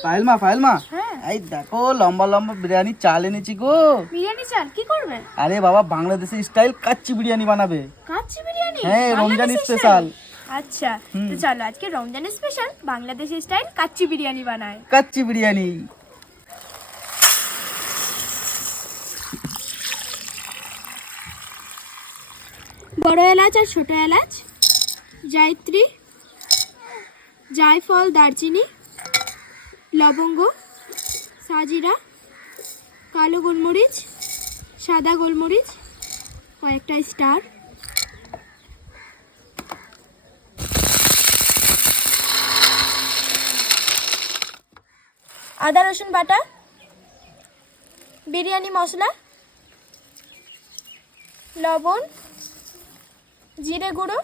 পায়েল মা এই দেখো লম্বা লম্বা বিরিয়ানি চাল এনেছি গো। বিরিয়ানি চাল কি করবে? আরে বাবা বাংলাদেশি স্টাইল কাচ্চি বিরিয়ানি বানাবে। কাচ্চি বিরিয়ানি? হ্যাঁ রমজানি স্পেশাল। আচ্ছা তো চলো আজকে রমজান স্পেশাল বাংলাদেশি স্টাইল কাচ্চি বিরিয়ানি বানায়। কাচ্চি বিরিয়ানি। বড় এলাচ আর ছোট এলাচ, জায়ত্রী, জায়ফল, দারচিনি, লবঙ্গ, সাজিরা, কালো গোলমরিচ, সাদা গোলমরিচ, কয়েকটা স্টার, আদা রসুন বাটা, বিরিয়ানি মশলা, লবণ, জিরে গুঁড়ো,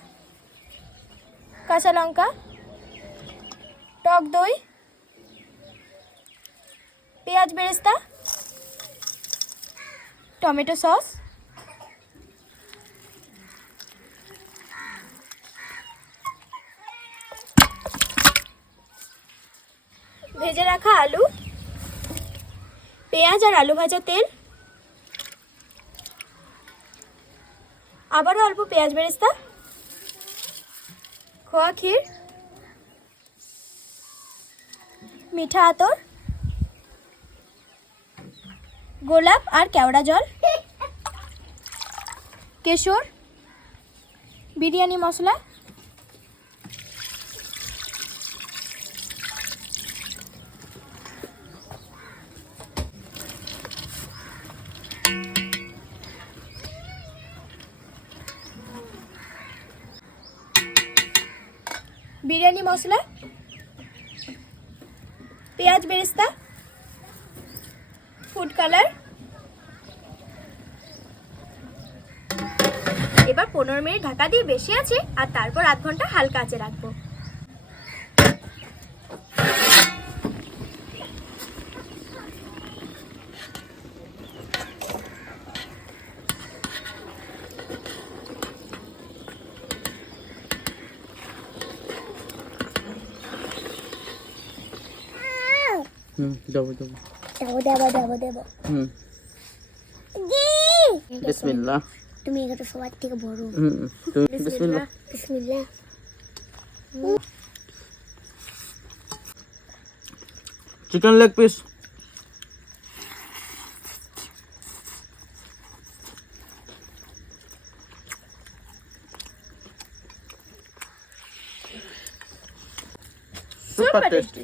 কাঁচা লঙ্কা, টক দই, পেঁয়াজ বেরেস্তা, টমেটো সস, ভেজে রাখা আলু, পেঁয়াজ আর আলু ভাজা তেল, আবারও অল্প পেঁয়াজ বেরেস্তা, খোয়া ক্ষীর, মিঠা আতর, গোলাপ আর কেওড়া জল, কেশর, বিরিয়ানি মশলা, বিরিয়ানি মশলা, পেঁয়াজ বেরেস্তা, ফুড কালার। এবার 15 মিনিট ঢাকা দিয়ে বেশি আছে আর তারপর আধ ঘন্টা হালকা আঁচে রাখবো। দেবো। বিসমিল্লাহ। তুমি এটা সবার থেকে বড়। বিসমিল্লাহ। বিসমিল্লাহ। Chicken leg piece. Super tasty.